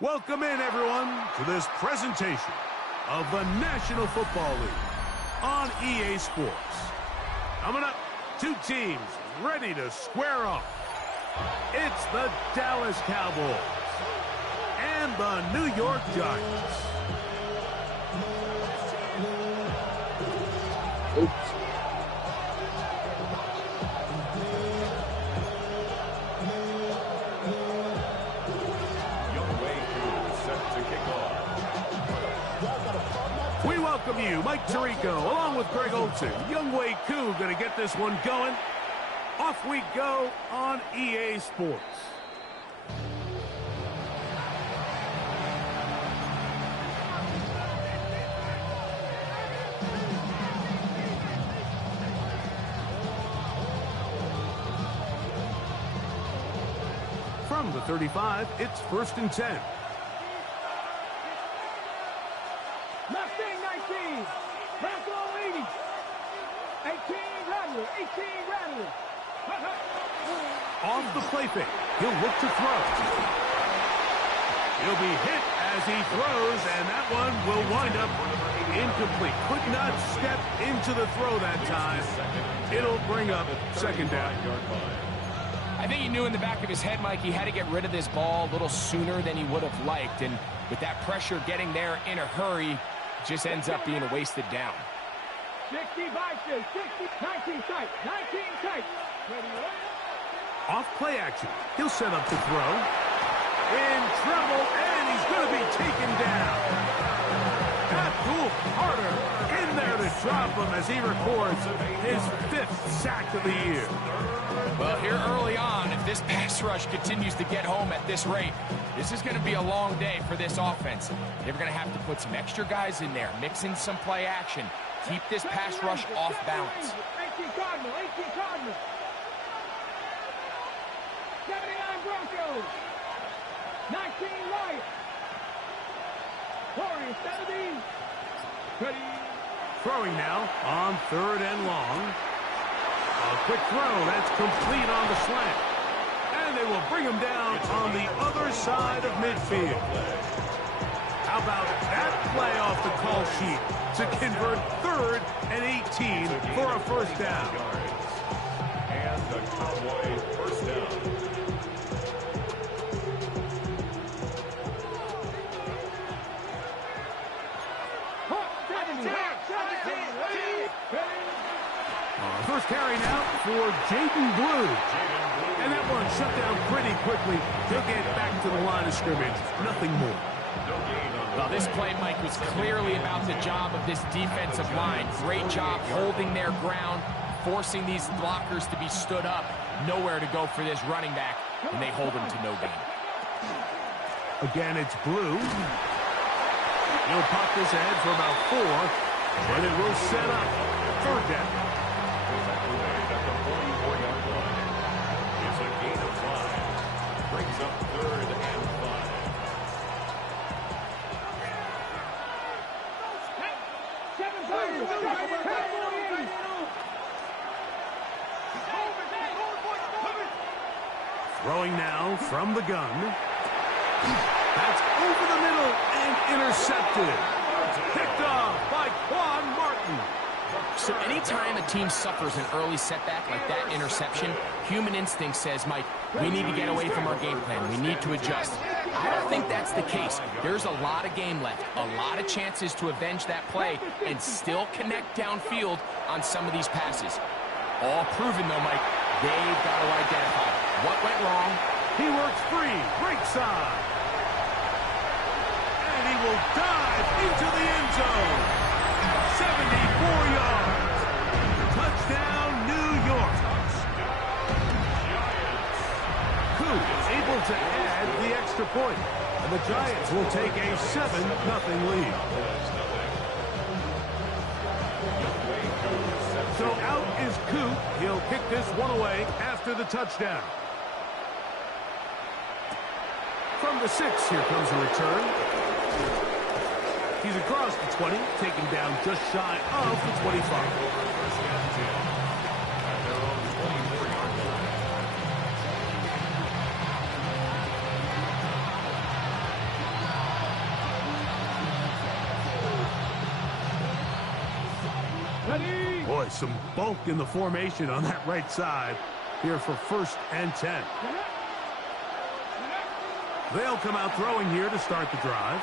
Welcome in, everyone, to this presentation of the National Football League on EA Sports. Coming up, two teams ready to square off. It's the Dallas Cowboys and the New York Giants. Oops. We welcome you, Mike Tirico, along with Greg Olson. Younghoe Koo going to get this one going. Off we go on EA Sports. From the 35, it's 1st and 10. Off the play fake, he'll look to throw. He'll be hit as he throws, and that one will wind up incomplete. Could not step into the throw that time. It'll bring up second down. I think he knew in the back of his head, Mike, he had to get rid of this ball a little sooner than he would have liked. And with that pressure getting there in a hurry, it just ends up being a wasted down. 60 by 60, 19 tight, 19 tight. Off play action. He'll set up to throw. In trouble, and he's going to be taken down. Abdul Carter in there to drop him as he records his 5th sack of the year. Well, here early on, if this pass rush continues to get home at this rate, this is going to be a long day for this offense. They're going to have to put some extra guys in there, mix in some play action, keep this pass rush off balance. 18 Cardinal, 18 Cardinal. 79 Broncos. 19 Lions. Warriors, 70. Ready. Throwing now on 3rd and long. A quick throw, that's complete on the slant. And they will bring him down on the other side of midfield. How about that play off the call sheet to convert 3rd and 18 for a 1st down. And the Cowboys 1st down. First carry now for Jaden Blue. And that one shut down pretty quickly. He'll get back to the line of scrimmage. Nothing more. Well, this play, Mike, was clearly about the job of this defensive line. Great job holding their ground, forcing these blockers to be stood up. Nowhere to go for this running back, and they hold him to no gain. Again, it's Blue. He'll pop this ahead for about 4, but it will set up 3rd down. At the 44-yard line. It's a gain of 5. Brings up 3rd and 5. Throwing now from the gun. That's over the middle and intercepted. Picked off by Quan Martin. So anytime a team suffers an early setback like that interception, human instinct says, Mike, we need to get away from our game plan. We need to adjust. I don't think that's the case. There's a lot of game left, a lot of chances to avenge that play and still connect downfield on some of these passes. All proven, though, Mike, they've got to identify what went wrong. He works free, right side. And he will dive into the end zone. 74 yards. Touchdown, New York. Koo is able to add the extra point. And the Giants will take a 7-0 lead. So out is Koo. He'll kick this one away after the touchdown. From the 6, here comes a return. He's across the 20, taken down just shy of the 25. Ready. Boy, some bulk in the formation on that right side here for 1st and 10. They'll come out throwing here to start the drive.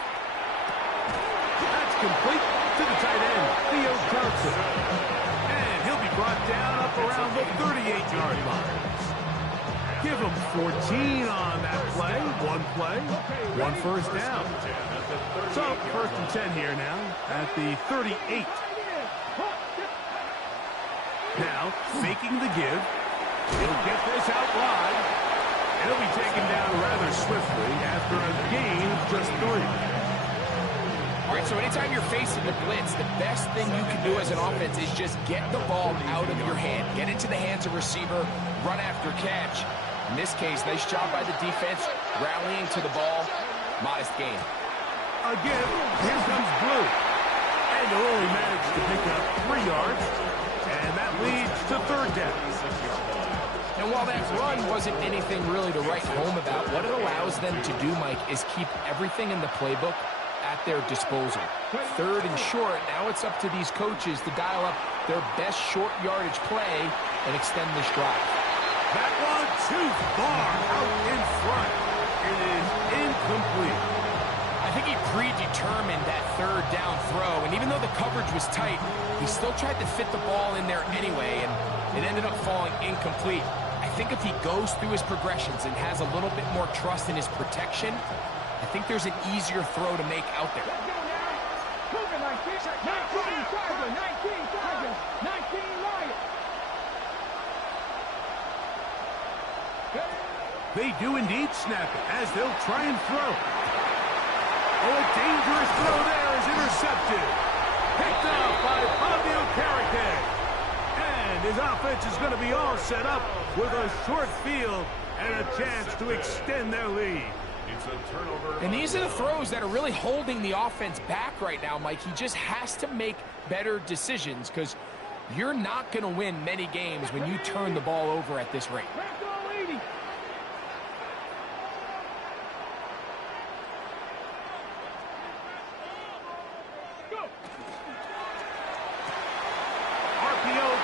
That's complete to the tight end, Theo Johnson. And he'll be brought down up around the 38-yard line. Give him 14 on that play. One play, one first down. So, 1st and 10 here now at the 38. Now, faking the give. He'll get this out wide. He'll be taken down rather swiftly after a gain of just 3. All right, so anytime you're facing the blitz, the best thing you can do as an offense is just get the ball out of your hand. Get into the hands of receiver, run after catch. In this case, nice job by the defense, rallying to the ball. Modest gain. Again, here comes Blue. And he'll only manage to pick up 3 yards. And that leads to 3rd down. And while that run wasn't anything really to write home about, what it allows them to do, Mike, is keep everything in the playbook at their disposal. 3rd and short, now it's up to these coaches to dial up their best short yardage play and extend this drive. That one too far out in front. It is incomplete. I think he predetermined that 3rd down throw, and even though the coverage was tight, he still tried to fit the ball in there anyway, and it ended up falling incomplete. I think if he goes through his progressions and has a little bit more trust in his protection, I think there's an easier throw to make out there. 19 Tiger, 19 Tiger, 19 Lions. They do indeed snap it as they'll try and throw. Oh, a dangerous throw there is intercepted. Picked up by Fabio Carriquet. And his offense is going to be all set up with a short field and a chance to extend their lead. It's a turnover. And these are the throws that are really holding the offense back right now, Mike. He just has to make better decisions because you're not going to win many games when you turn the ball over at this rate.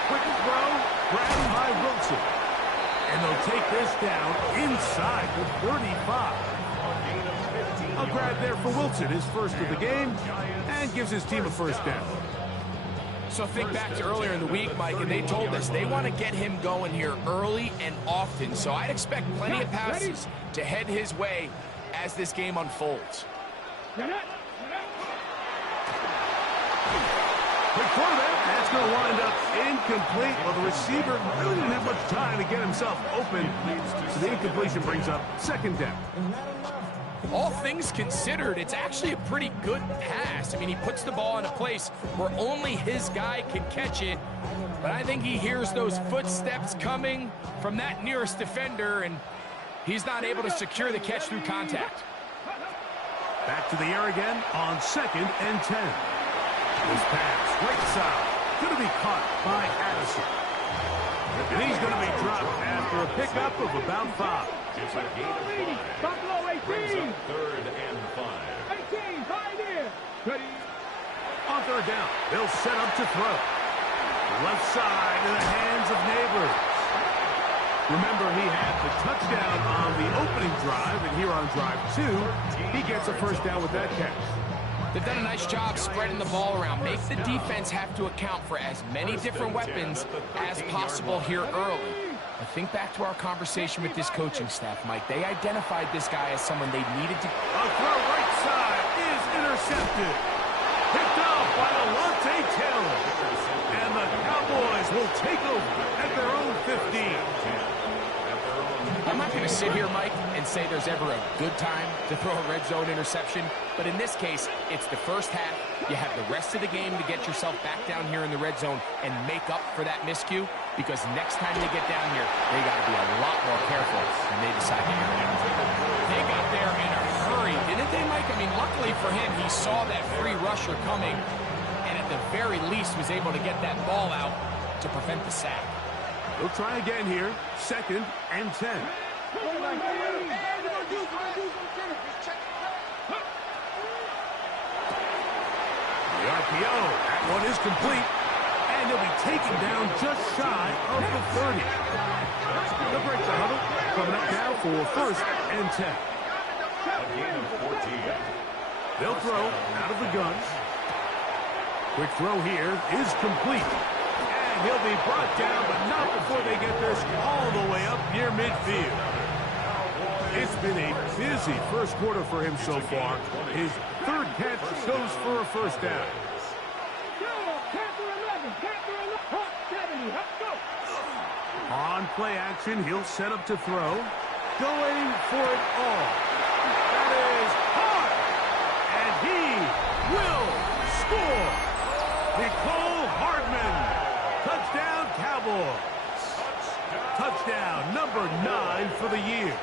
Quick throw, grabbed by Wilson. And they'll take this down inside the 35. A grab there for Wilson, his 1st of the game, and gives his team a 1st down. So think back to earlier in the week, Mike, and they told us they want to get him going here early and often. So I'd expect plenty of passes to head his way as this game unfolds. Quick throw there. That's going to wind up incomplete. Well, the receiver really didn't have much time to get himself open. So the incompletion brings up 2nd down. All things considered, it's actually a pretty good pass. I mean, he puts the ball in a place where only his guy can catch it. But I think he hears those footsteps coming from that nearest defender, and he's not able to secure the catch through contact. Back to the air again on 2nd and 10. This pass, right side, going to be caught by Addison. And he's going to be dropped after a pickup of about 5. It's a gain of 5. Buffalo 18. Brings up 3rd and 5. 18, 5 here. Ready. On 3rd down, they'll set up to throw. Left side in the hands of Neighbors. Remember, he had the touchdown on the opening drive, and here on drive 2, he gets a 1st down with that catch. They've done a nice job spreading the ball around. Make the defense have to account for as many different weapons as possible here early. I think back to our conversation with this coaching staff, Mike. They identified this guy as someone they needed to... A throw right side is intercepted. Picked off by Alontae Taylor. And the Cowboys will take over at their own 15. I'm not going to sit here, Mike, and say there's ever a good time to throw a red zone interception, but in this case, it's the first half. You have the rest of the game to get yourself back down here in the red zone and make up for that miscue, because next time they get down here, they got to be a lot more careful when they decide to air it out. They got there in a hurry, didn't they, Mike? I mean, luckily for him, he saw that free rusher coming, and at the very least was able to get that ball out to prevent the sack. They'll try again here, 2nd and 10. The RPO, that one is complete. And he'll be taken down just shy of the 30. They'll break the huddle. Coming up now for 1st and 10. A gain of 14. They'll throw out of the gun. Quick throw here is complete. And he'll be brought down, but not before they get this all the way up near midfield. It's been a busy first quarter for him so far. His 3rd catch goes for a 1st down. On play action, he'll set up to throw. Going for it all. That is hard. And he will score. Nicole Hardman. Touchdown, Cowboys. Touchdown number 9 for the year.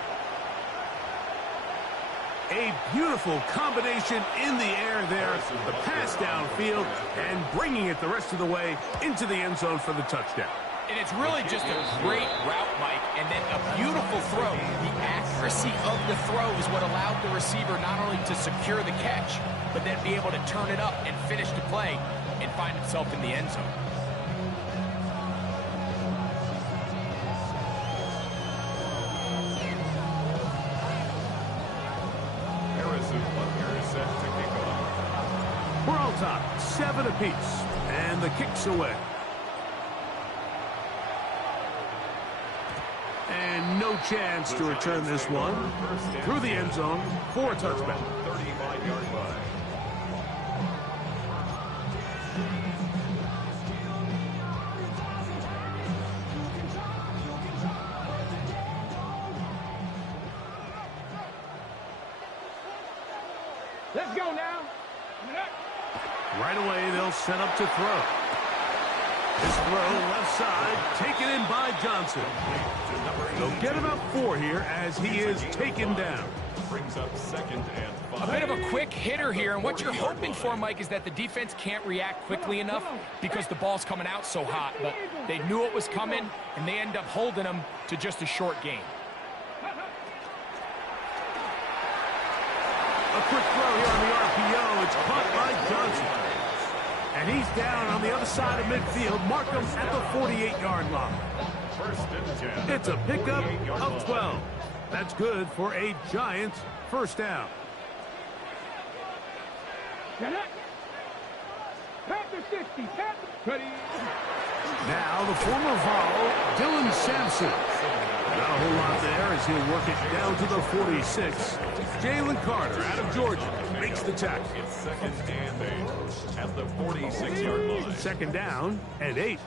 A beautiful combination in the air there. The pass downfield and bringing it the rest of the way into the end zone for the touchdown. And it's really just a great route, Mike, and then a beautiful throw. The accuracy of the throw is what allowed the receiver not only to secure the catch, but then be able to turn it up and finish the play and find himself in the end zone. We're all tied, 7 apiece, and the kick's away. And no chance to return this one through the end zone for a touchback. 35-yard line. Let's go now. Right away, they'll set up to throw. This throw left side, taken in by Johnson. They'll get about 4 here as he is taken down. Brings up 2nd and 5. A bit of a quick hitter here, and what you're hoping for, Mike, is that the defense can't react quickly enough because the ball's coming out so hot. But they knew it was coming, and they end up holding them to just a short gain. A quick throw here on the RPO. It's caught by Johnson. And he's down on the other side of midfield. Mark him at the 48-yard line. 1st and 10. It's a pickup of 12. That's good for a Giants 1st down. Panther 60. Panther. Ready. Now the former Vol, Dylan Sampson. Not a whole lot there as he'll work it down to the 46. Jalen Carter out of Georgia makes the tackle. It's 2nd and 8 at the 46-yard line. 2nd down and 8.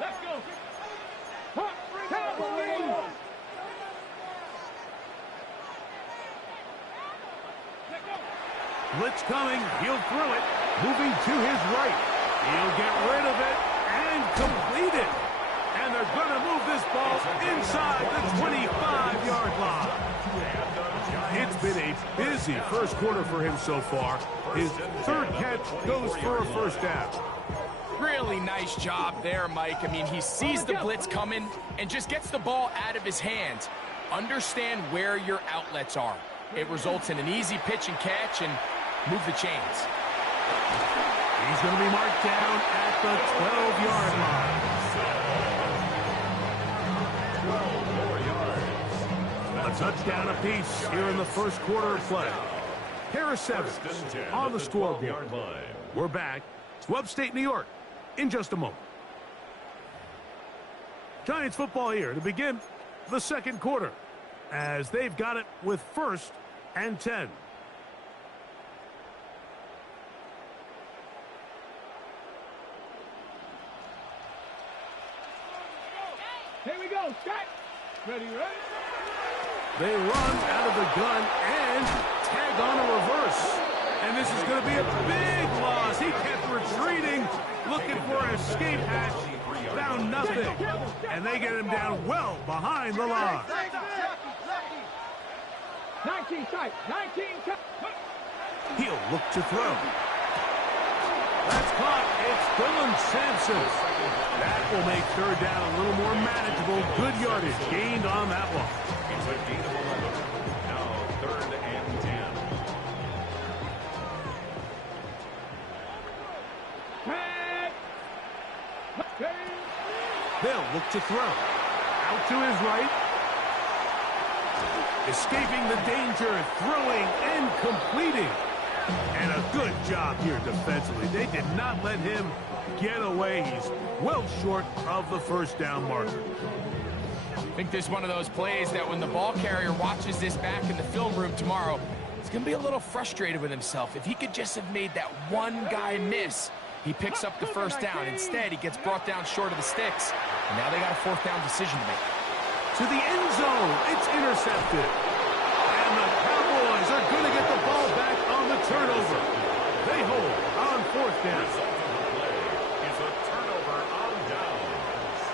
Let's go. Cowboys. Blitz coming. He'll throw it. Moving to his right. He'll get rid of it and complete it. And they're going to move this ball inside the 25-yard line. It's been a busy first quarter for him so far. His 3rd catch goes for a 1st down. Really nice job there, Mike. I mean, he sees the blitz coming and just gets the ball out of his hands. Understand where your outlets are. It results in an easy pitch and catch and move the chains. He's going to be marked down at the 12-yard line. 12 more yards. A touchdown apiece here in the first quarter of play. Harris 7 on the scoreboard. We're back to upstate New York in just a moment. Giants football here to begin the 2nd quarter as they've got it with 1st and 10. Here we go. Strike. Ready. They run out of the gun and tag on a reverse. And this is going to be a big loss. He kept retreating, looking for an escape hatch. Found nothing. And they get him down well behind the line. 19 tight. 19 tight. He'll look to throw. That's caught. It's Dylan Sampson. That will make 3rd down a little more manageable. Good yardage gained on that one. It's a gain of 11. Now 3rd and 10. Tag. They'll look to throw. Out to his right. Escaping the danger, throwing and completing. And a good job here defensively. They did not let him get away. He's well short of the first down marker. I think this is one of those plays that when the ball carrier watches this back in the film room tomorrow, he's going to be a little frustrated with himself. If he could just have made that one guy miss, he picks up the first down. Instead, he gets brought down short of the sticks. And now they got a fourth down decision to make. To the end zone, it's intercepted. And the Cowboys are going to get the ball back on the turnover. They hold on fourth down. The result of the play is a turnover on downs.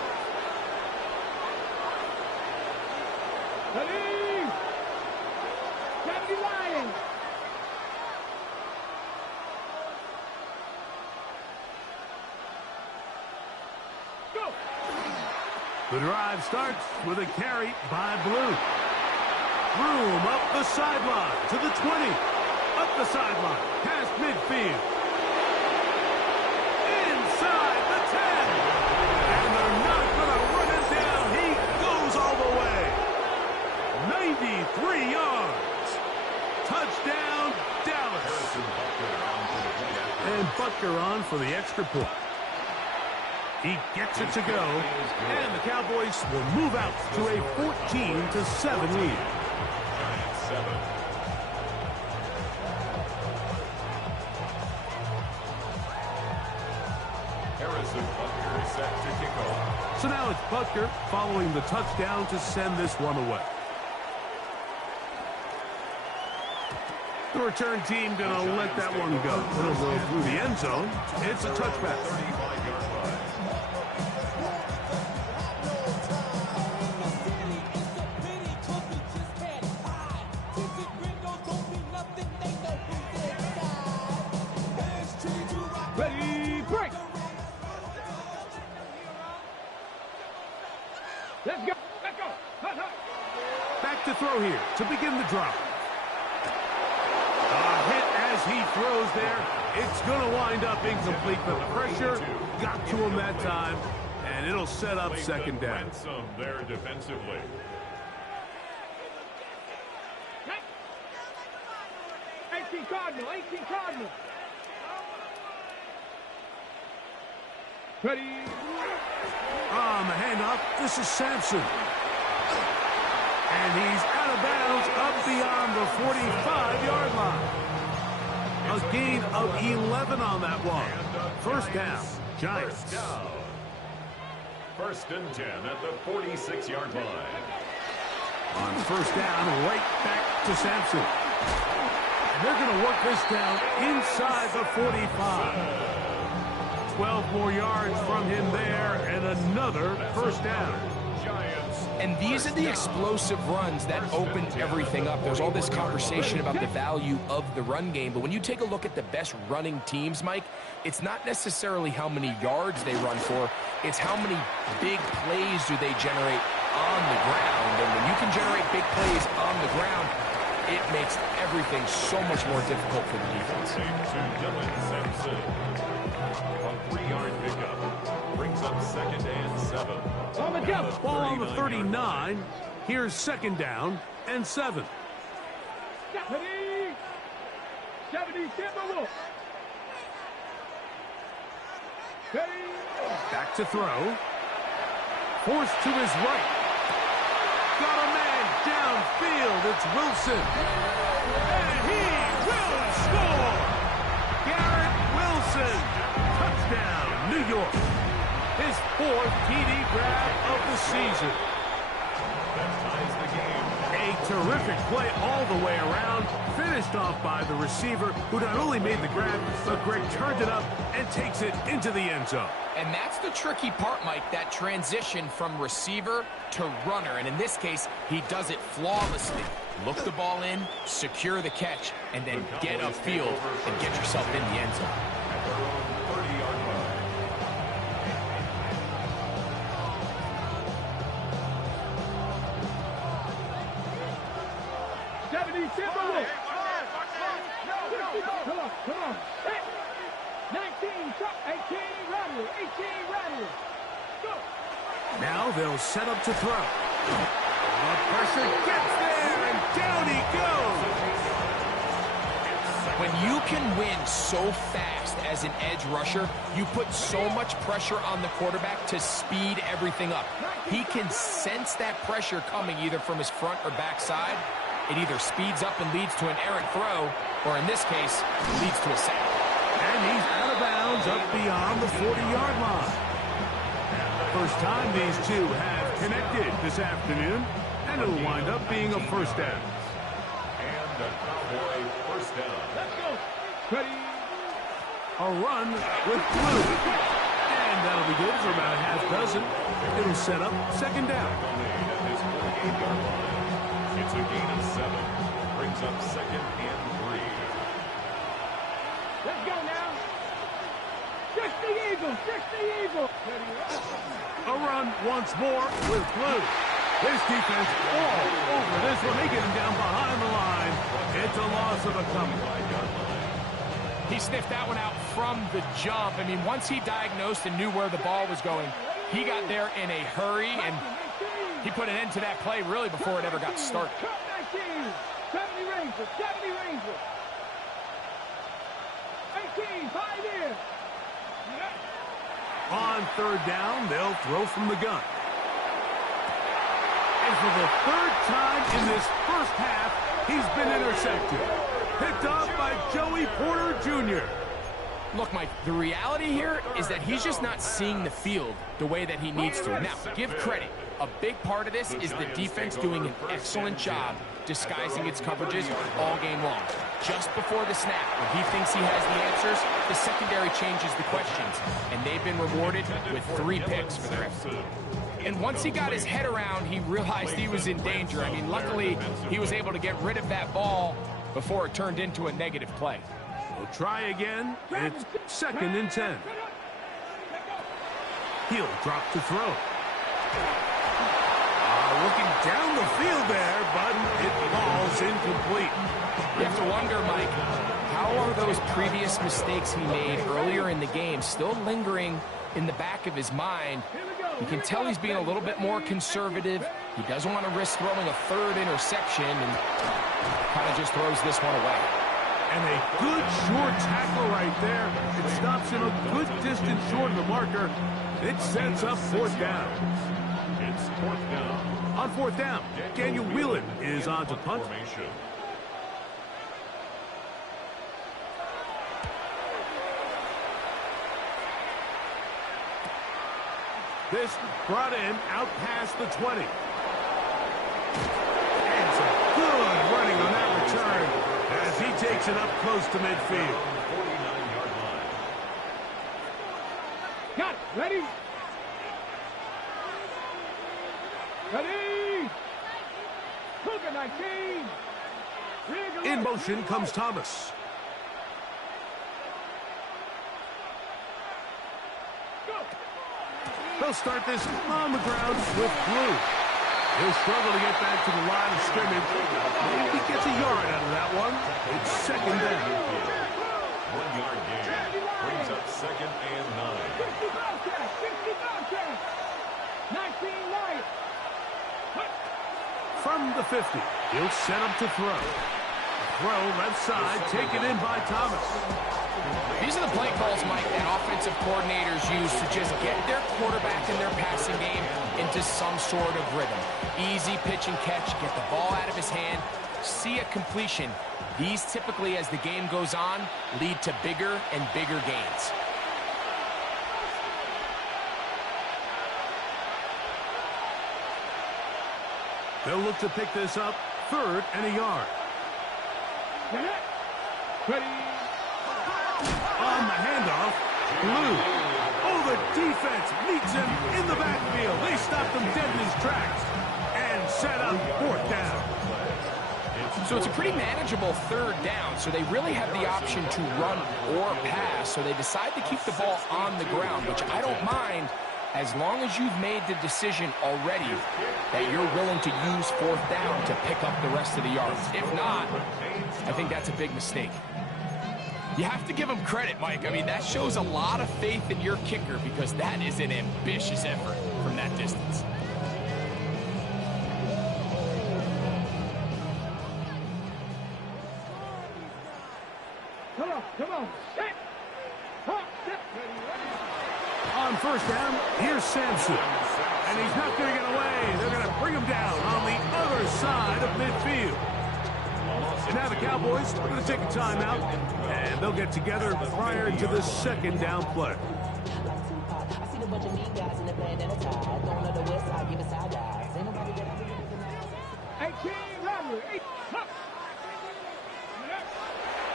Ready? 70 Lions. Go. The drive starts with a carry by Blue. Room up the sideline to the 20. Up the sideline, past midfield. Inside the 10. And they're not going to run him down. He goes all the way. 93 yards. Touchdown, Dallas. And Butker on for the extra point. He gets it to go, and the Cowboys will move out to a 14-7 lead. Giants 7. Harrison Butker is set to kick off. So now it's Butker following the touchdown to send this one away. The return team going to let that one go. It'll go through the end zone. It's a touchback. 35-yard line. Ready, break. Let's go. Let's go. Hut, hut. Back to throw here to begin the drive. A hit as he throws there. It's going to wind up incomplete. The pressure got to him that time, and it'll set up second down. Ransom there defensively. 18 Cardinal, 18 Cardinal. Ready. On the handoff, this is Sampson. And he's out of bounds up beyond the 45-yard line. A gain of 11 on that one. First down, Giants. First down. First and 10 at the 46-yard line. On first down, right back to Sampson. And they're going to work this down inside the 45. 12 more yards from him there, and another first down. And these are the explosive runs that open everything up. There's all this conversation about the value of the run game, but when you take a look at the best running teams, Mike, it's not necessarily how many yards they run for, it's how many big plays do they generate on the ground. And when you can generate big plays on the ground, it makes everything so much more difficult for the defense. A 3-yard pickup brings up second and 7. On the jump. Ball on the 39. Here's second down and 7. Ready. 70 Timberwolves. Ready. Back to throw. Forced to his right. Got a man downfield. It's Wilson. And he will score. Garrett Wilson. Touchdown, New York. His 4th TD grab of the season. That ties the game. A terrific play all the way around. Finished off by the receiver, who not only made the grab, but Greg turned it up and takes it into the end zone. And that's the tricky part, Mike, that transition from receiver to runner. And in this case, he does it flawlessly. Look the ball in, secure the catch, and then get upfield and get yourself in the end zone. At their own 30-yard line. Timberwolves. Come on. Hey. 19, 18, Rattler. 18, Rattler. Go. Now they'll set up to throw. The pressure gets there, and down he goes. When you can win so fast as an edge rusher, you put so much pressure on the quarterback to speed everything up. He can sense that pressure coming either from his front or back side. It either speeds up and leads to an errant throw, or in this case, leads to a sack. And he's out of bounds up beyond the 40-yard line. First time these two have connected this afternoon, and it'll wind up being a first down. And the Cowboy first down. Let's go. Ready. A run with blue. And that'll be good for about a half dozen. It'll set up second down. At his 48-yard line. It's a gain of 7. Brings up second and 3. Let's go now. 60 Eagles. 60 Eagles. Ready. A run once more with blue. This defense all over this one. They get him down behind the line. It's a loss of a couple. He sniffed that one out from the jump. I mean, once he diagnosed and knew where the ball was going, he got there in a hurry, and he put an end to that play really before it ever got started. 70 Rangers. 70 Rangers. 18. 5 in. On third down, they'll throw from the gun. And for the third time in this first half, he's been intercepted. Picked off by Joey Porter Jr. Look, Mike, the reality here is that he's just not seeing the field the way that he needs to. Now, give credit. A big part of this is the defense doing an excellent job disguising its coverages all game long. Just before the snap, when he thinks he has the answers, the secondary changes the questions, and they've been rewarded with 3 picks for their effort. And once he got his head around, he realized he was in danger. I mean, luckily, he was able to get rid of that ball before it turned into a negative play. We'll try again. It's second and 10. He'll drop to throw. Looking down the field there, but it falls incomplete. You have to wonder, Mike, how are those previous mistakes he made earlier in the game still lingering in the back of his mind? You can tell he's being a little bit more conservative. He doesn't want to risk throwing a third interception and kind of just throws this one away. And a good short tackle right there. It stops him a good distance short of the marker. It sets up fourth down. It's fourth down. On fourth down, Daniel Whelan is on to punt. This brought in out past the 20. And some good running on that return as he takes it up close to midfield. 49-yard line. Got it. Ready. Ready. Cougar 19. In motion comes Thomas. They'll start this on the ground with blue. He'll struggle to get back to the line of scrimmage. Maybe he gets a yard out of that one. It's second down. 1 yard gain. Brings up second and 9. 19 Lions. From the 50, he'll set up to throw. Throw left side, taken in by Thomas. These are the play calls, Mike, that offensive coordinators use to just get their quarterback and their passing game into some sort of rhythm. Easy pitch and catch, get the ball out of his hand, see a completion. These typically, as the game goes on, lead to bigger and bigger gains. They'll look to pick this up, third and a yard. Ready. On the handoff, Blue. Oh, the defense meets him in the backfield. They stopped him dead in his tracks and set up fourth down. So it's a pretty manageable third down, so they really have the option to run or pass, so they decide to keep the ball on the ground, which I don't mind as long as you've made the decision already that you're willing to use fourth down to pick up the rest of the yards. If not, I think that's a big mistake. You have to give him credit, Mike. I mean, that shows a lot of faith in your kicker because that is an ambitious effort from that distance. Come on. Set. On first down, here's Sampson. And he's not going to get away. They're going to bring him down on the other side of midfield. And now the Cowboys are going to take a timeout, and they'll get together prior to the second down play. I see a bunch of mean guys in the band and a tie. Going to the west side, give us side guys. Ain't nobody get out. 18 robbery.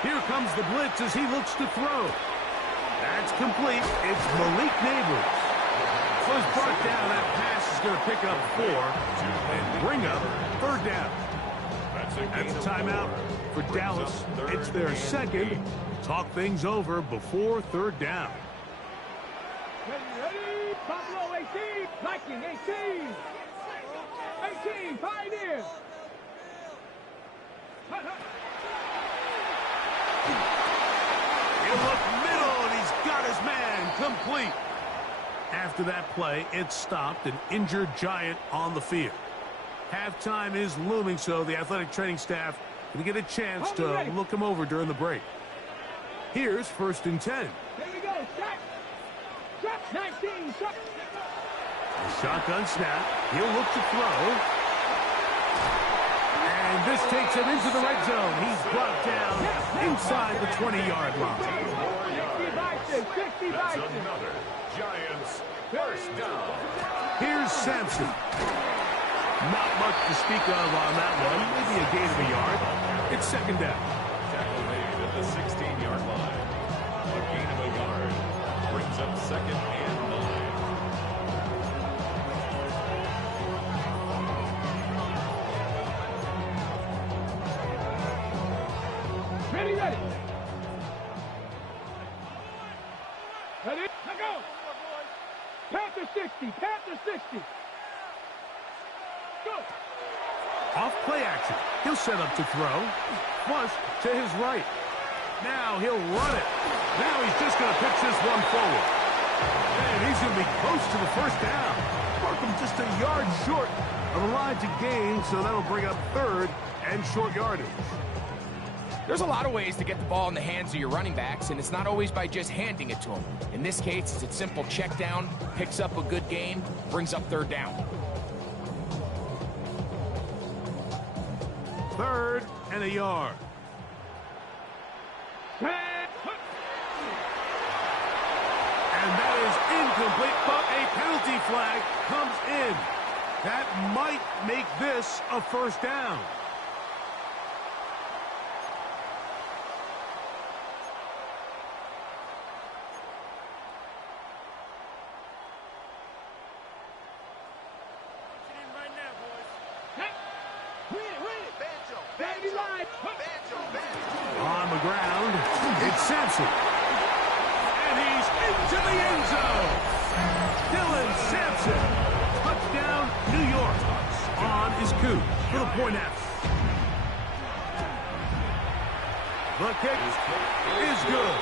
Here comes the blitz as he looks to throw. That's complete. It's Malik Neighbors. Was brought down. That pass is going to pick up 4 and bring up third down. That's a timeout for Dallas. It's their second. Talk things over before third down. Ready? Buffalo 18. Viking 18. 18. Pioneers. He'll look middle, and he's got his man complete. After that play, it stopped, an injured Giant on the field. Halftime is looming, so the athletic training staff going to get a chance to look him over during the break. Here's first and 10. Here we go. Shot. 19. Shot. A shotgun snap. He'll look to throw. And this takes him into the red zone. He's brought down inside the 20-yard line. 60 That's another Giants first down. Here's Sampson. Not much to speak of on that one. Maybe a gain of a yard. It's second down. Tackle made at the 16-yard line. A gain of a yard brings up second and 9. Ready. Let go. Panther 60. Panther 60. Go. Off play action. He'll set up to throw. Flush to his right. Now he'll run it. Now he's just going to pitch this one forward. And he's going to be close to the first down. Markham just a yard short of a line to gain, so that'll bring up third and short yardage. There's a lot of ways to get the ball in the hands of your running backs, and it's not always by just handing it to them. In this case, it's a simple check down, picks up a good gain, brings up third down. Third and a yard. And that is incomplete, but a penalty flag comes in. That might make this a first down. On the ground, it's Sampson. And he's into the end zone. Dylan Sampson. Touchdown, New York. On is Coop for the point after. The kick is good.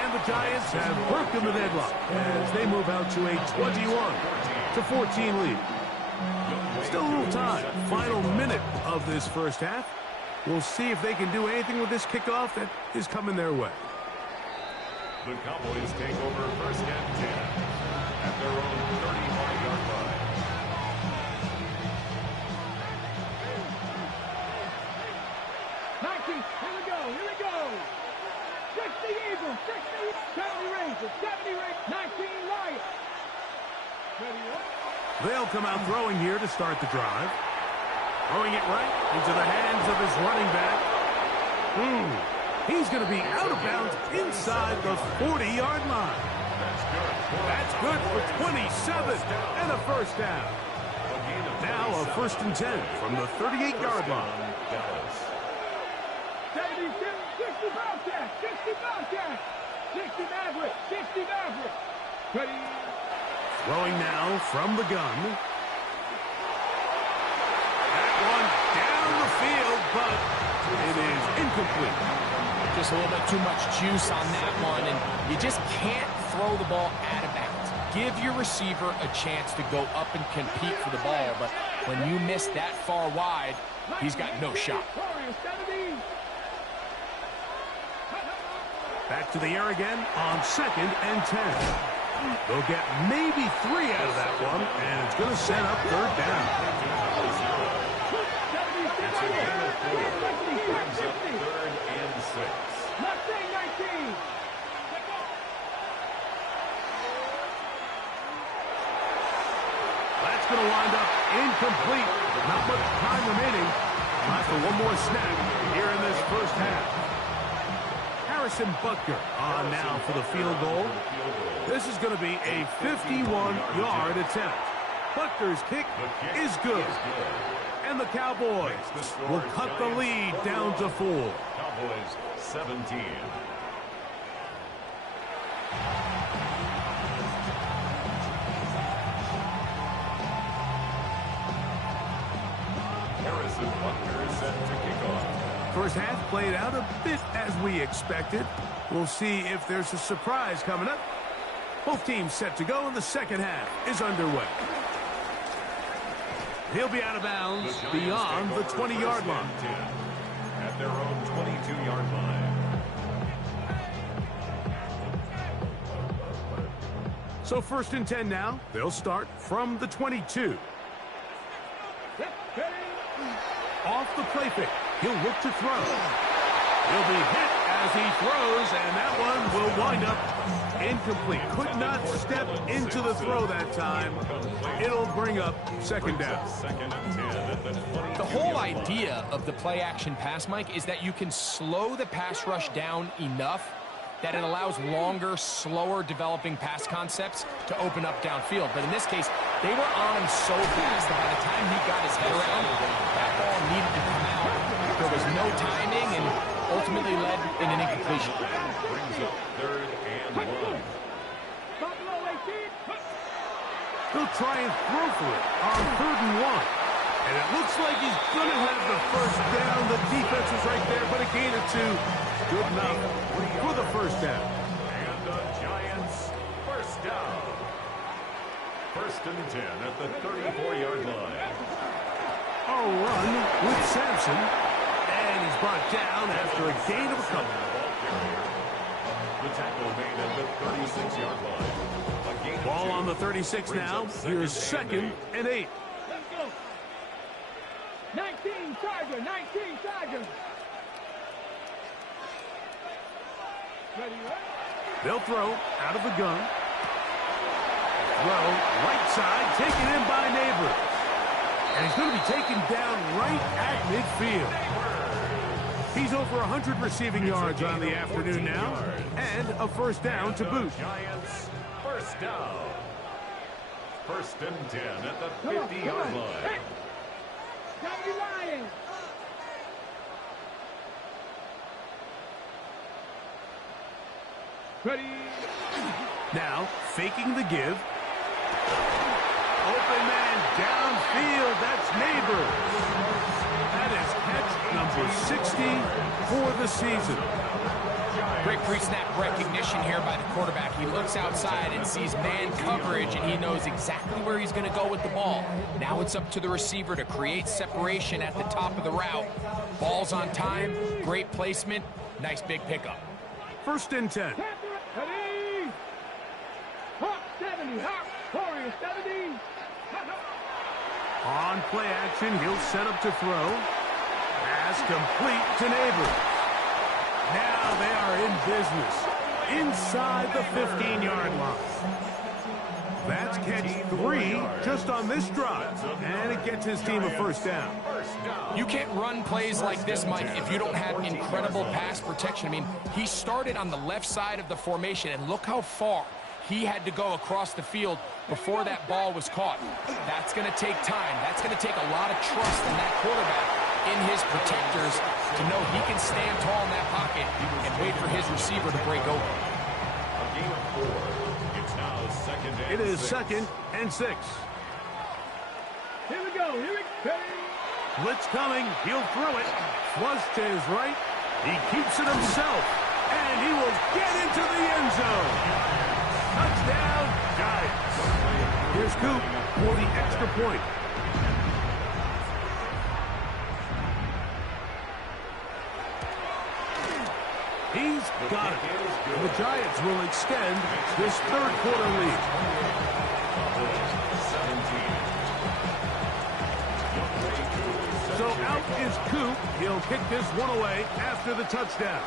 And the Giants have broken the deadlock as they move out to a 21-14 lead. Still a little time. Final minute of this first half. We'll see if they can do anything with this kickoff that is coming their way. The Cowboys take over first and 10 at their own 35-yard line. Here we go. 60 Eagles, 60, 70 Rangers, 70 Rangers, 19 Lions. They'll come out throwing here to start the drive. Throwing it right into the hands of his running back. He's going to be out of bounds inside the 40-yard line. That's good for 27 and a first down. Now a first and 10 from the 38-yard line. 70, 60 Bobcat, 60 Bobcat, 60 Maverick, 60 Maverick. Ready? Throwing now from the gun. That one down the field, but it is incomplete. Just a little bit too much juice on that one, and you just can't throw the ball out of bounds. Give your receiver a chance to go up and compete for the ball, but when you miss that far wide, he's got no shot. Back to the air again on 2nd and 10. They'll get maybe 3 out of that one, and it's going to set up 3rd down. It's a gain of 4. Brings up 3rd and 6. Mustang 19. That's going to wind up incomplete. Not much time remaining. Time for one more snap here in this first half. Harrison Butker on now for the field goal. This is going to be a 51-yard attempt. Butker's kick is good. And the Cowboys will cut the lead down to 4. Cowboys 17. Harrison Butker is set to kick off. First half played out a bit as we expected. We'll see if there's a surprise coming up. Both teams set to go, and the second half is underway. He'll be out of bounds beyond the 20-yard line. At their own 22-yard line. So 1st and 10 now. They'll start from the 22. Off the play fake. He'll look to throw. He'll be hit as he throws, and that one will wind up incomplete. Could not step into the throw that time. It'll bring up 2nd down. 2nd and 10 at the 20. The whole idea of the play-action pass, Mike, is that you can slow the pass rush down enough that it allows longer, slower developing pass concepts to open up downfield. But in this case, they were on him so fast that by the time he got his head around, that ball needed to come out. There was no timing and ultimately led in an incompletion. Brings up 3rd and 1. He'll try and throw for it on 3rd and 1. And it looks like he's going to have the first down. The defense is right there, but a gain of 2. Good enough for the first down. And the Giants first down. 1st and 10 at the 34-yard line. A run with Sampson. And he's brought down after a gain of a couple. The tackle made at the 36-yard line. A gain of Ball 2. on the 36 now. Here's 2nd and 8. Let's go. 19 Charger, 19 Charger. Ready, They'll throw out of the gun. Throw right side, taken in by Neighbor. And he's going to be taken down right at midfield. He's over 100 receiving yards on the afternoon now. And a first down to boot. Giants first down. 1st and 10 at the 50-yard line. Johnny Lions. Ready. Now, faking the give. Open man downfield. That's Neighbor. That is catch number 60 for the season. Great pre-snap recognition here by the quarterback. He looks outside and sees man coverage, and he knows exactly where he's going to go with the ball. Now it's up to the receiver to create separation at the top of the route. Ball's on time, great placement, nice big pickup. 1st and 10. Ready. Hawk 70. Hawk. Warrior 70. On play action, he'll set up to throw. Pass complete to Neighbor. Now they are in business inside the 15-yard line. That's catch 3 just on this drive, and it gets his team a first down. You can't run plays like this, Mike, if you don't have incredible pass protection. I mean, he started on the left side of the formation, and look how far he had to go across the field before that ball was caught. That's going to take time. That's going to take a lot of trust in that quarterback, in his protectors, to know he can stand tall in that pocket and wait for his receiver to break over. A gain of 4. It's now 2nd and 6. It is 2nd and 6. Here we go. Here we go. Blitz coming. He'll throw it. Flush to his right. He keeps it himself, and he will get into the end zone. Touchdown, Giants. Here's Coop for the extra point. He's got it. The Giants will extend this third quarter lead. So out is Coop. He'll kick this one away after the touchdown.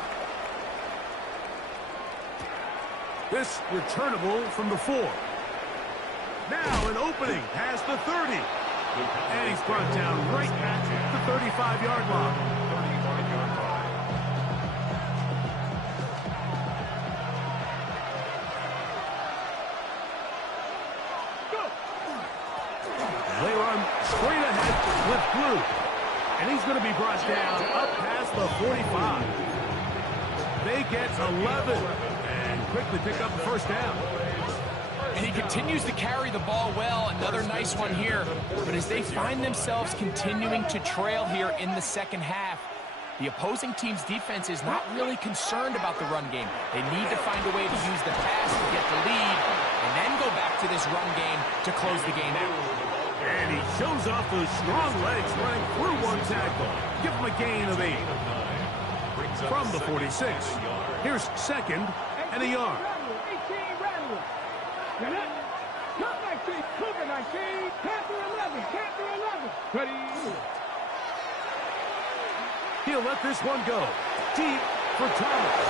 This returnable from the 4. Now an opening past the 30. And he's brought down right at the 35-yard line. They run straight ahead with Blue. And he's going to be brought down up past the 45. They get 11 and quickly pick up the first down. And he continues to carry the ball well. Another nice one here. But as they find themselves continuing to trail here in the second half, the opposing team's defense is not really concerned about the run game. They need to find a way to use the pass to get the lead and then go back to this run game to close the game out. And he shows off those strong legs running through one tackle. Give him a gain of 8. From the 46. Here's second and a yard. 18, Randall. Top 19, Cougar 19, Panther 11, Panther 11. Ready? He'll let this one go. Deep for Thomas.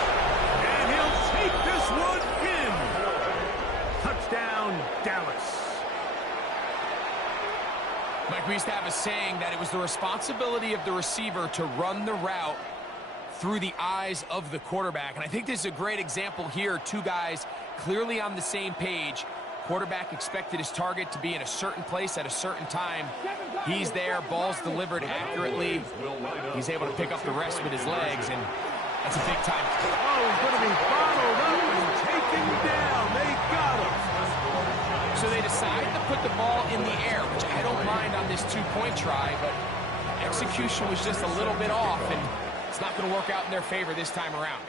And he'll take this one in. Touchdown, Dallas. Mike, we used to have a saying that it was the responsibility of the receiver to run the route through the eyes of the quarterback. And I think this is a great example here. Two guys clearly on the same page. Quarterback expected his target to be in a certain place at a certain time. He's there, ball's delivered accurately. He's able to pick up the rest with his legs, and that's a big time. Oh, he's going to be bottled up and taken down. They got him. So they decide to put the ball in the air, which I don't mind on this two-point try, but execution was just a little bit off, and it's not going to work out in their favor this time around.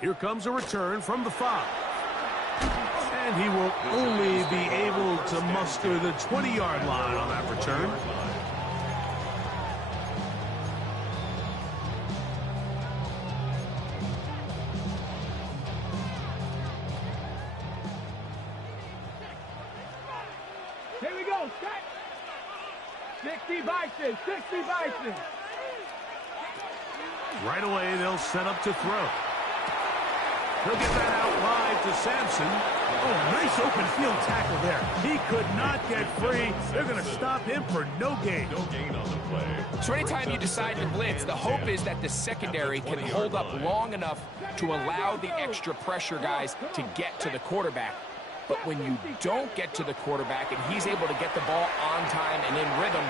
Here comes a return from the 5. And he will only be able to muster the 20-yard line on that return. Here we go, set. 60 Bison, 60 Bison. Right away, they'll set up to throw. He'll get that out wide to Sampson. Oh, nice open field tackle there. He could not get free. They're going to stop him for no gain. No gain on the play. So anytime you decide to blitz, the hope is that the secondary can hold up long enough to allow the extra pressure guys to get to the quarterback. But when you don't get to the quarterback and he's able to get the ball on time and in rhythm,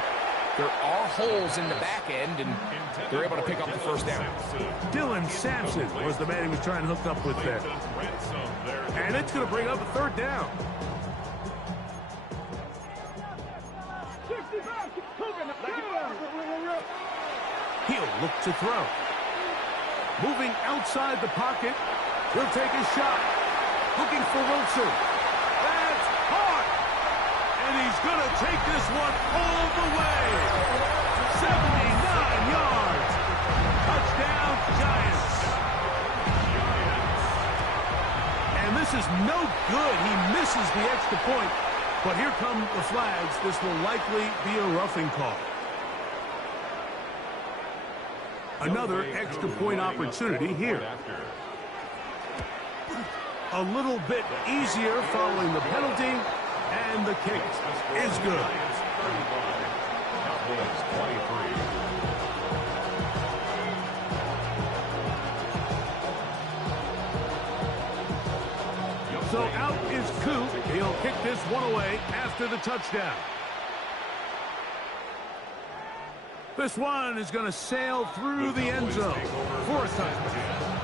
there are holes in the back end, and they're able to pick up the first down. Dylan Sampson was the man he was trying to hook up with there. And it's going to bring up a third down. 60 Bison, Cougar. He'll look to throw. Moving outside the pocket. He'll take a shot. Looking for Wilson. That's hard. And he's going to take this one all the way. 79 yards. Touchdown, Giants. And this is no good. He misses the extra point. But here come the flags. This will likely be a roughing call. Another extra point opportunity here. A little bit easier following the penalty, and the kick is good. So out is Coop. He'll kick this one away after the touchdown. This one is going to sail through the end zone for a touchdown.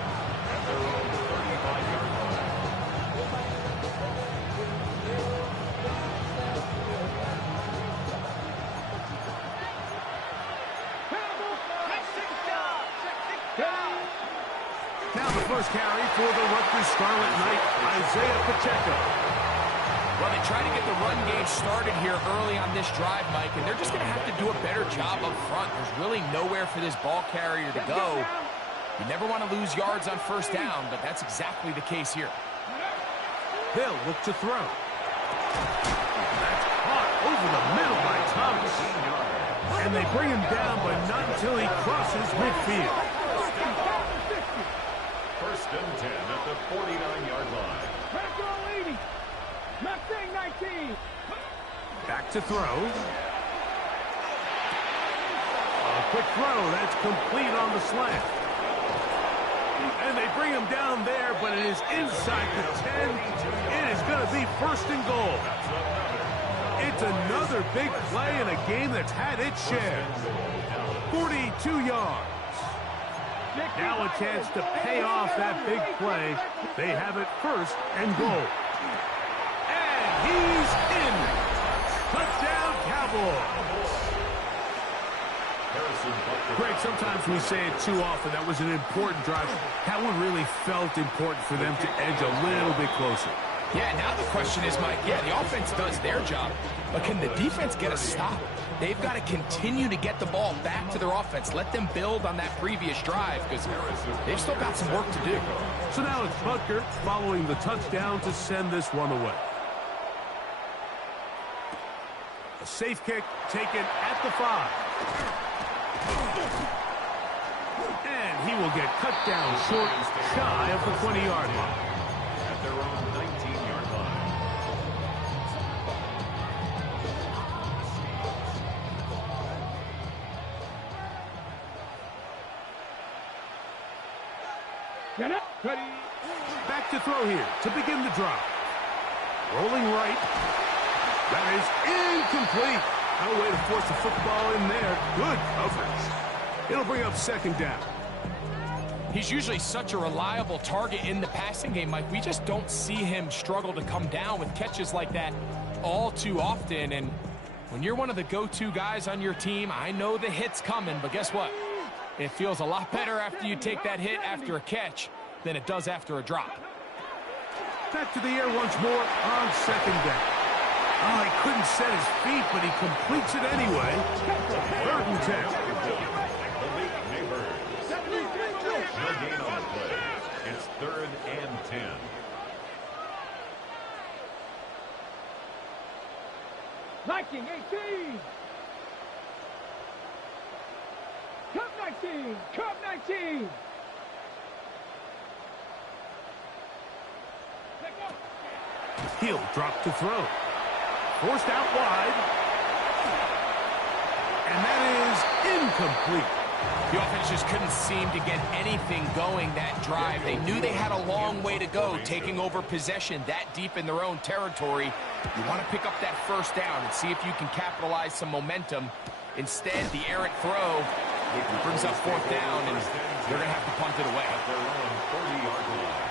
first carry for the Rutgers Scarlet Knight, Isaiah Pacheco. Well, they try to get the run game started here early on this drive, Mike, and they're just going to have to do a better job up front. There's really nowhere for this ball carrier to go. You never want to lose yards on first down, but that's exactly the case here. They'll look to throw. That's caught over the middle by Thomas. And they bring him down, but not until he crosses midfield. First and 10 at the 49-yard line. Back on 80. Mustang 19. Back to throw. A quick throw. That's complete on the slant. And they bring him down there, but it is inside the 10. It is going to be first and goal. It's another big play in a game that's had its share. 42 yards. Now a chance to pay off that big play. They have it first and goal. And he's in. Touchdown, Cowboys. Greg, sometimes we say it too often. That was an important drive. That one really felt important for them to edge a little bit closer. Yeah, now the question is, Mike, yeah, the offense does their job, but can the defense get a stop? They've got to continue to get the ball back to their offense. Let them build on that previous drive because they've still got some work to do. So now it's Butker following the touchdown to send this one away. A safe kick taken at the 5. And he will get cut down short, shy of the 20-yard line. At their own 19-yard line. Get up. Ready. Back to throw here to begin the drive. Rolling right. That is incomplete. No way to force the football in there. Good coverage. It'll bring up second down. He's usually such a reliable target in the passing game, Mike. We just don't see him struggle to come down with catches like that all too often. And when you're one of the go-to guys on your team, I know the hit's coming, but guess what? It feels a lot better after you take that hit after a catch than it does after a drop. Back to the air once more on second down. Oh, he couldn't set his feet, but he completes it anyway. Third and 10. No gain on the play. It's third and 10. Viking 18. Cup 19. Cup 19. He'll drop to throw. Forced out wide. And that is incomplete. The offense just couldn't seem to get anything going that drive. They knew they had a long way to go, taking over possession that deep in their own territory. You want to pick up that first down and see if you can capitalize some momentum. Instead, the errant throw brings up fourth down, and they're going to have to punt it away. At their own 40-yard line.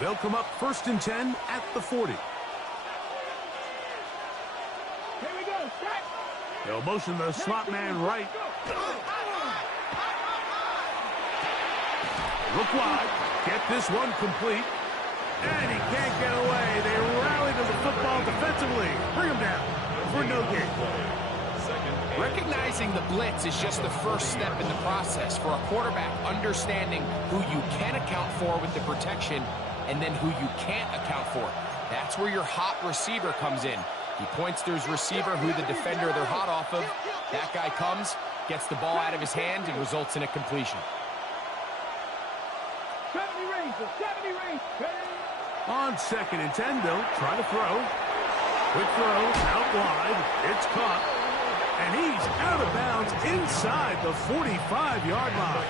They'll come up first and 10 at the 40. Here we go. Set. They'll motion the slot man right. Look wide. Get this one complete. And he can't get away. They rally to the football defensively. Bring him down for no gain. Recognizing the blitz is just the first step in the process for a quarterback, understanding who you can account for with the protection and then who you can't account for. That's where your hot receiver comes in. He points to his receiver, who the defender they're hot off of. That guy comes, gets the ball out of his hand, and results in a completion. 70 range. 70 range. On second and 10, they'll try to throw. Quick throw, out wide. It's caught. And he's out of bounds inside the 45-yard line.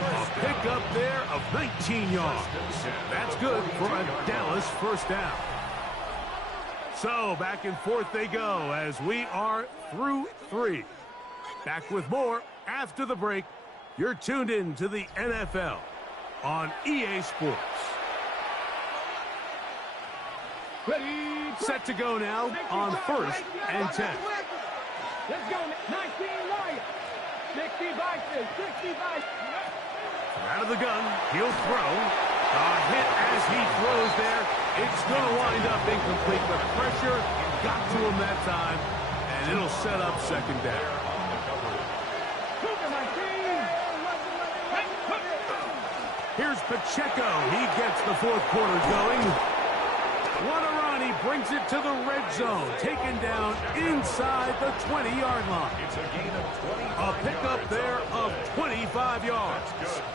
A pickup there of 19 yards. That's good for a Dallas first down. So back and forth they go as we are through 3. Back with more after the break. You're tuned in to the NFL on EA Sports. Ready. Set to go now on first and 10. Let's go. 19 Lions. 65. Out of the gun, he'll throw. A hit as he throws there. It's going to wind up incomplete. The pressure got to him that time, and it'll set up second down. Here's Pacheco. He gets the fourth quarter going. What a run. He brings it to the red zone. Taken down inside the 20-yard line. It's a gain of 25 A pickup yards. there of 25 yards.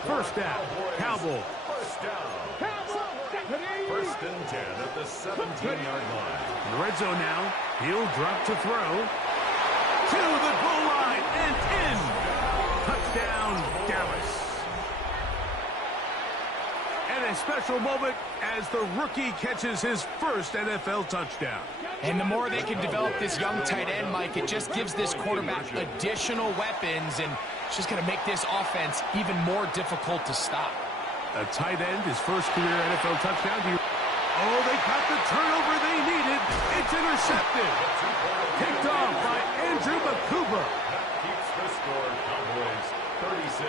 First down, Cowboys. First down. First and 10 at the 17-yard line. In the red zone now. He'll drop to throw. To the goal line and in. Touchdown, Dallas. And a special moment as the rookie catches his first NFL touchdown. And the more they can develop this young tight end, Mike, it just gives this quarterback additional weapons, and it's just going to make this offense even more difficult to stop. A tight end, his first career NFL touchdown. Oh, they got the turnover they needed. It's intercepted. Picked off by Andrew Makuba. That keeps the score. Cowboys 36.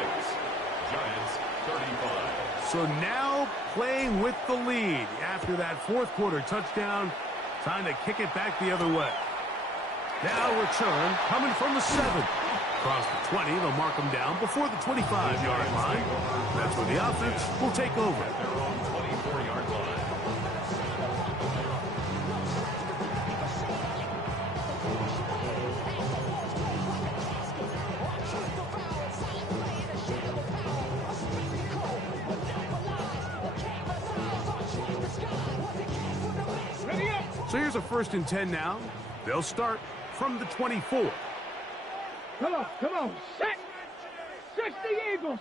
Giants 35. So now playing with the lead after that fourth quarter touchdown. Time to kick it back the other way. Now return coming from the 7. Across the 20, they'll mark them down before the 25-yard line. That's when the offense will take over. Their own 24-yard line. So here's a 1st and 10 now. They'll start from the 24. Come on. Set. 60 Eagles.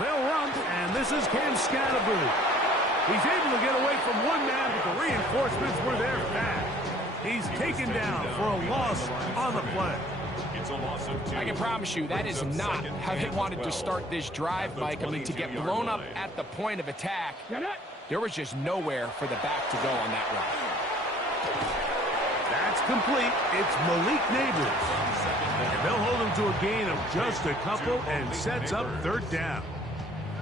They'll run, and this is Cam Scatterbury. He's able to get away from one man, but the reinforcements were there fast. He's taken down for a loss on the play. It's a loss of 2. I can promise you that is not how they wanted to start this drive, Mike. I mean, to get blown up at the point of attack, there was just nowhere for the back to go on that run. That's complete. It's Malik Neighbors. And they'll hold him to a gain of just a couple and sets up 3rd down.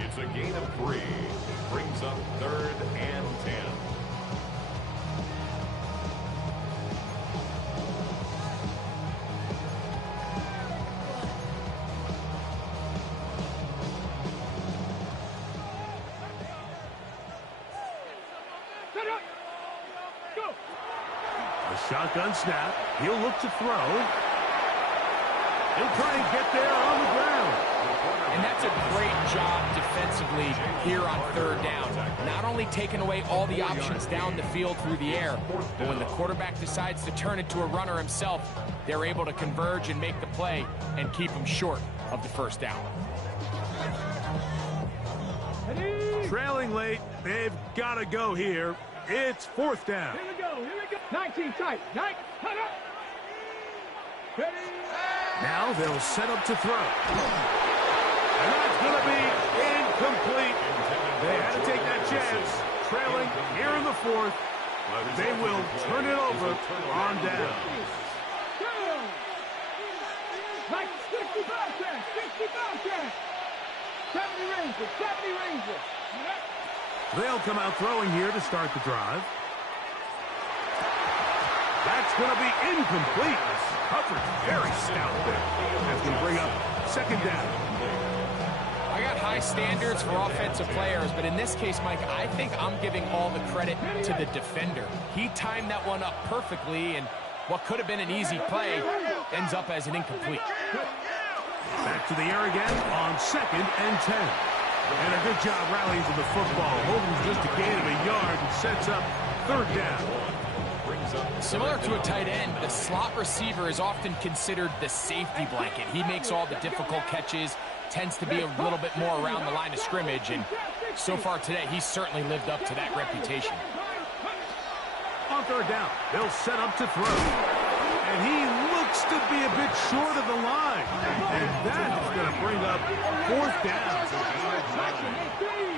It's a gain of 3. Brings up 3rd and 10. Shotgun snap. He'll look to throw. He'll try and get there on the ground. And that's a great job defensively here on 3rd down. Not only taking away all the options down the field through the air, but when the quarterback decides to turn into a runner himself, they're able to converge and make the play and keep him short of the 1st down. Trailing late. They've got to go here. It's 4th down. Here we go. 19 tight. 9. Cut up. Ready. Now they'll set up to throw. And that's going to be incomplete. They had to take that chance. Trailing here in the 4th. But they will turn it over on down. Like 65 cents. 70 Rangers. They'll come out throwing here to start the drive. That's going to be incomplete. Coverage very stout there. That's going to bring up 2nd down. I got high standards for offensive players, but in this case, Mike, I think I'm giving all the credit to the defender. He timed that one up perfectly, and what could have been an easy play ends up as an incomplete. Back to the air again on 2nd and 10. And a good job rallying to the football. Holding just a gain of a yard and sets up 3rd down. Similar to a tight end, the slot receiver is often considered the safety blanket. He makes all the difficult catches, tends to be a little bit more around the line of scrimmage, and so far today, he's certainly lived up to that reputation. On 3rd down, they'll set up to throw. And he looks to be a bit short of the line. And that is going to bring up 4th down.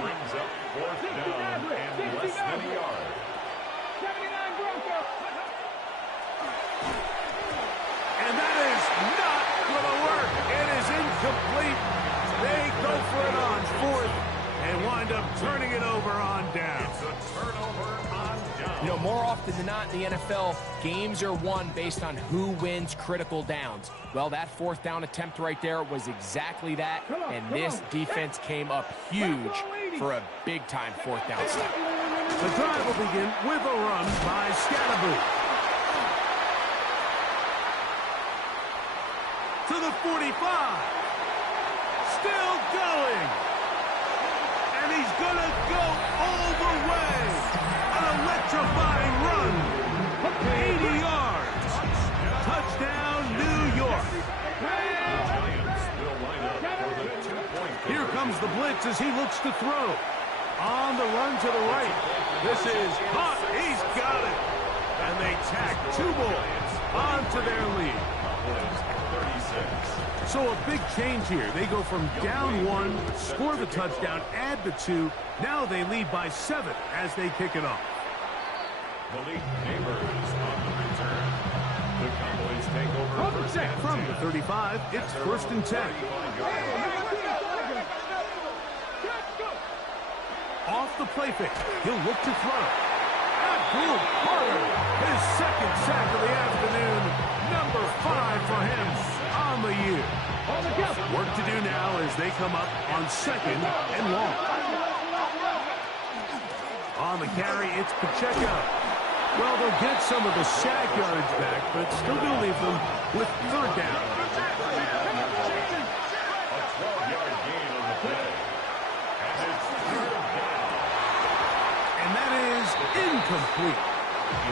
Brings up 4th down and less than a yard. And that They go for it on fourth and wind up turning it over on down. It's a turnover on down. You know, more often than not in the NFL, games are won based on who wins critical downs. Well, that fourth down attempt right there was exactly that, and this defense came up huge for a big-time fourth down stop. The drive will begin with a run by Scatterboot. To the 45. Still going. And he's going to go all the way. An electrifying run. 80 yards. Touchdown, New York. Giants will line up for the 2-point. Here comes the blitz as he looks to throw. On the run to the right. This is hot. He's got it. And they tack 2 more onto their lead. 36. So a big change here. They go from down 1, score the touchdown, add the 2. Now they lead by 7 as they kick it off. Malik Neighbors on the return. The Cowboys take over first and From 10. the 35, it's first and 10. Off the play fake. He'll look to throw. Abdul Carter, his second sack of the afternoon. Number 5 for him on the year. Work to do now as they come up on second and long. On the carry, it's Pacheco. Well, they'll get some of the sack yards back, but still going to leave them with third down. A 12-yard gain on the play. And it's third down. And that is incomplete.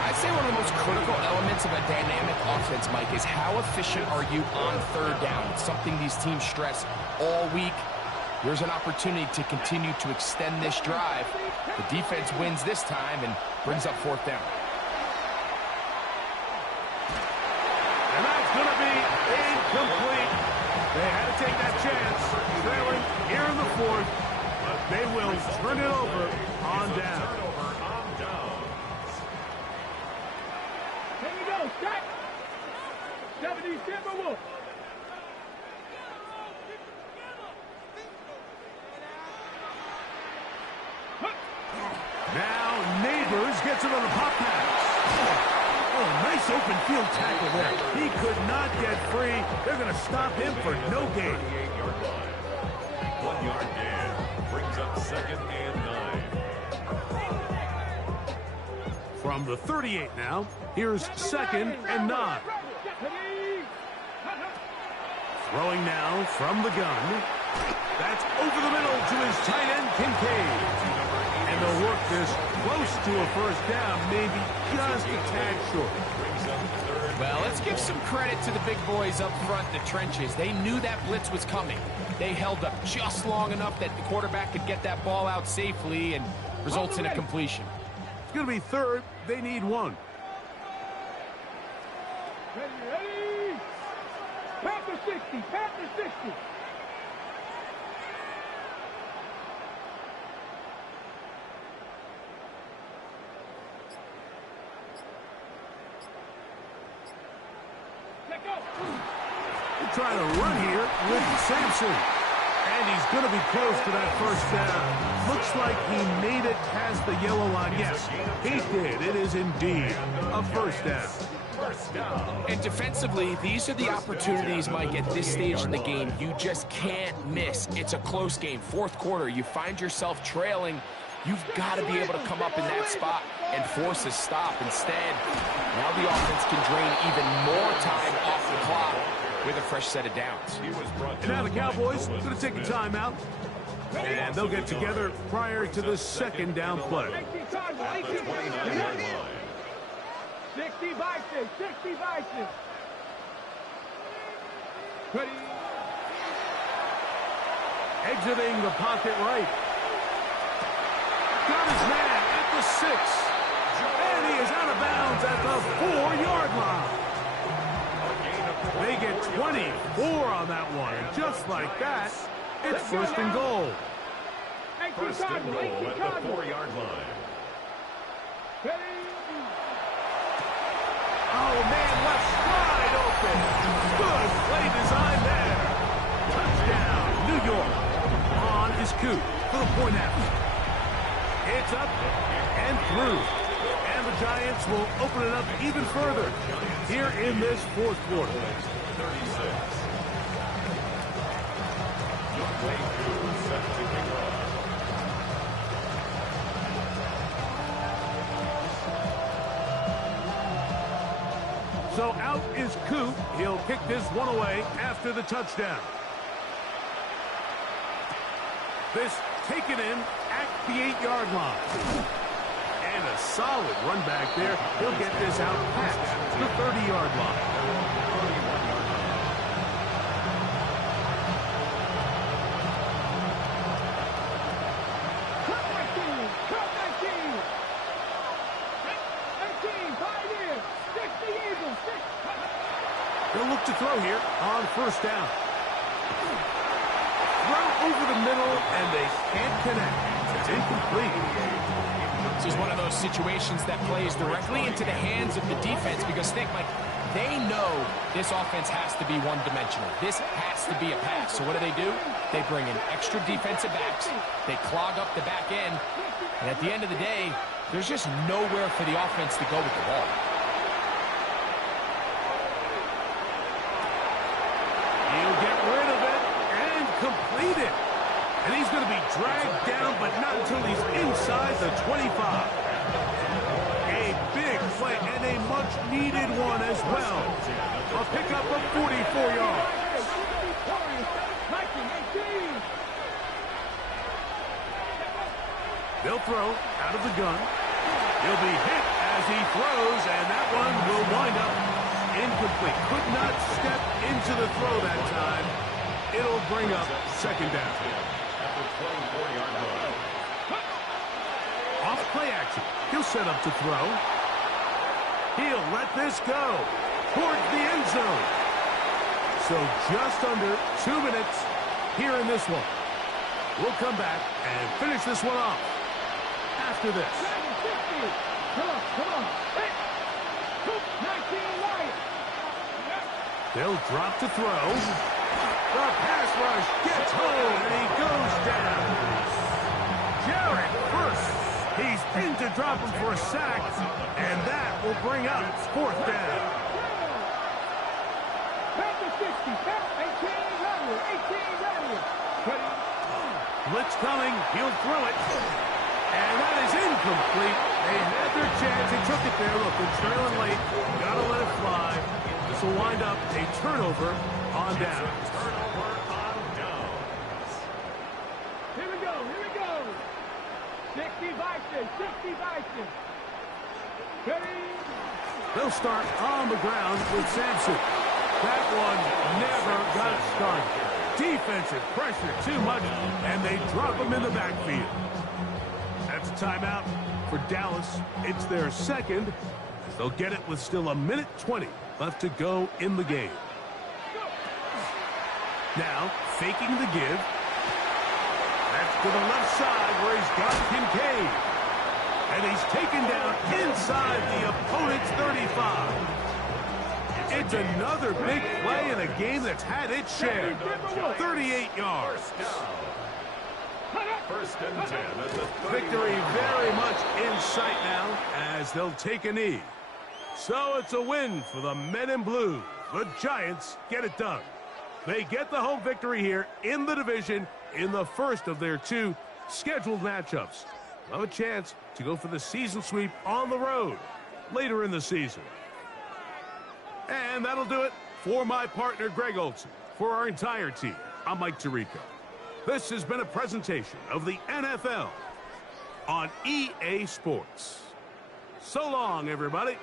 I'd say one of the most critical elements of a dynamic offense, Mike, is how efficient are you on third down. It's something these teams stress all week. Here's an opportunity to continue to extend this drive. The defense wins this time and brings up fourth down. And that's going to be incomplete. They had to take that chance, trailing here in the fourth, but they will turn it over on down. Turnover on down. Here we go, set. 70 Timberwolves. Now Neighbors gets it on the pop pass. Oh, nice open field tackle there. He could not get free. They're going to stop him for no gain. 38-yard line. 1-yard gain. Brings up second and 9. From the 38 now, here's second and 9. Throwing now from the gun. That's over the middle to his tight end, Kincaid. And they'll work this close to a first down, maybe just a tad short. Well, let's give some credit to the big boys up front in the trenches. They knew that blitz was coming. They held up just long enough that the quarterback could get that ball out safely and results in a completion. It's going to be third. They need 1. Ready? Panther 60, Panther 60. They're trying to run here with Sampson. And he's going to be close to that first down. Looks like he made it past the yellow line. Yes, he did. It is indeed a first down. And defensively, these are the opportunities, Mike, at this stage in the game you just can't miss. It's a close game. Fourth quarter, you find yourself trailing. You've got to be able to come up in that spot and force a stop. Instead, now the offense can drain even more time off the clock with a fresh set of downs. And now the Cowboys are going to take a timeout. And they'll get together prior to the second down play. 60 vices, 60 vices. Ready? Exiting the pocket right. Got his man at the 6. And he is out of bounds at the 4-yard line. They get 24 on that one. And just like that, it's first and goal. First and goal at the 4-yard line. Ready? Oh, man, left wide open. Good play design there. Touchdown, New York. Coop for the point after. It's up and through. And the Giants will open it up even further here in this fourth quarter. 36. Set to kick off. So out is Coop. He'll kick this one away after the touchdown. This taken in at the 8-yard line. And a solid run back there. He'll get this out past the 30-yard line. They'll look to throw here on first down. Throw over the middle, and they can't connect. It's incomplete. This is one of those situations that plays directly into the hands of the defense because, think, Mike, they know this offense has to be one-dimensional. This has to be a pass. So what do? They bring in extra defensive backs. They clog up the back end. And at the end of the day, there's just nowhere for the offense to go with the ball. He'll get rid of it and complete it. And he's going to be dragged down, but not until he's inside the 25. A big play and a much-needed one as well. A pickup of 44 yards. They'll throw out of the gun. He'll be hit as he throws, and that one will wind up incomplete. Could not step into the throw that time. It'll bring up second down. Off play action. He'll set up to throw. He'll let this go towards the end zone. So just under 2 minutes here in this one. We'll come back and finish this one off after this. Come on. They'll drop to throw. The pass rush gets home, and he goes down. Jarrett first. He's pinned to drop him for a sack, and that will bring up fourth down. Back to 60. 18 Blitz coming. He'll throw it. And that is incomplete. They had their chance. They took it there. Look, they're trailing late. Got to let it fly. This will wind up a turnover on down. Here we go. 60 Vikings. Ready? They'll start on the ground with Sampson. That one never got started. Defensive pressure too much, and they drop him in the backfield. That's a timeout for Dallas. It's their second. They'll get it with still 1:20 left to go in the game. Now, faking the give. That's to the left side where he's got Kincaid. And he's taken down inside the opponent's 35. It's another big play in a game that's had its share. 38 yards. First and 10. Victory very much in sight now as they'll take a knee. So it's a win for the men in blue. The Giants get it done. They get the home victory here in the division in the first of their 2 scheduled matchups. They'll have a chance to go for the season sweep on the road later in the season. And that'll do it for my partner, Greg Olson. For our entire team, I'm Mike Tirico. This has been a presentation of the NFL on EA Sports. So long, everybody.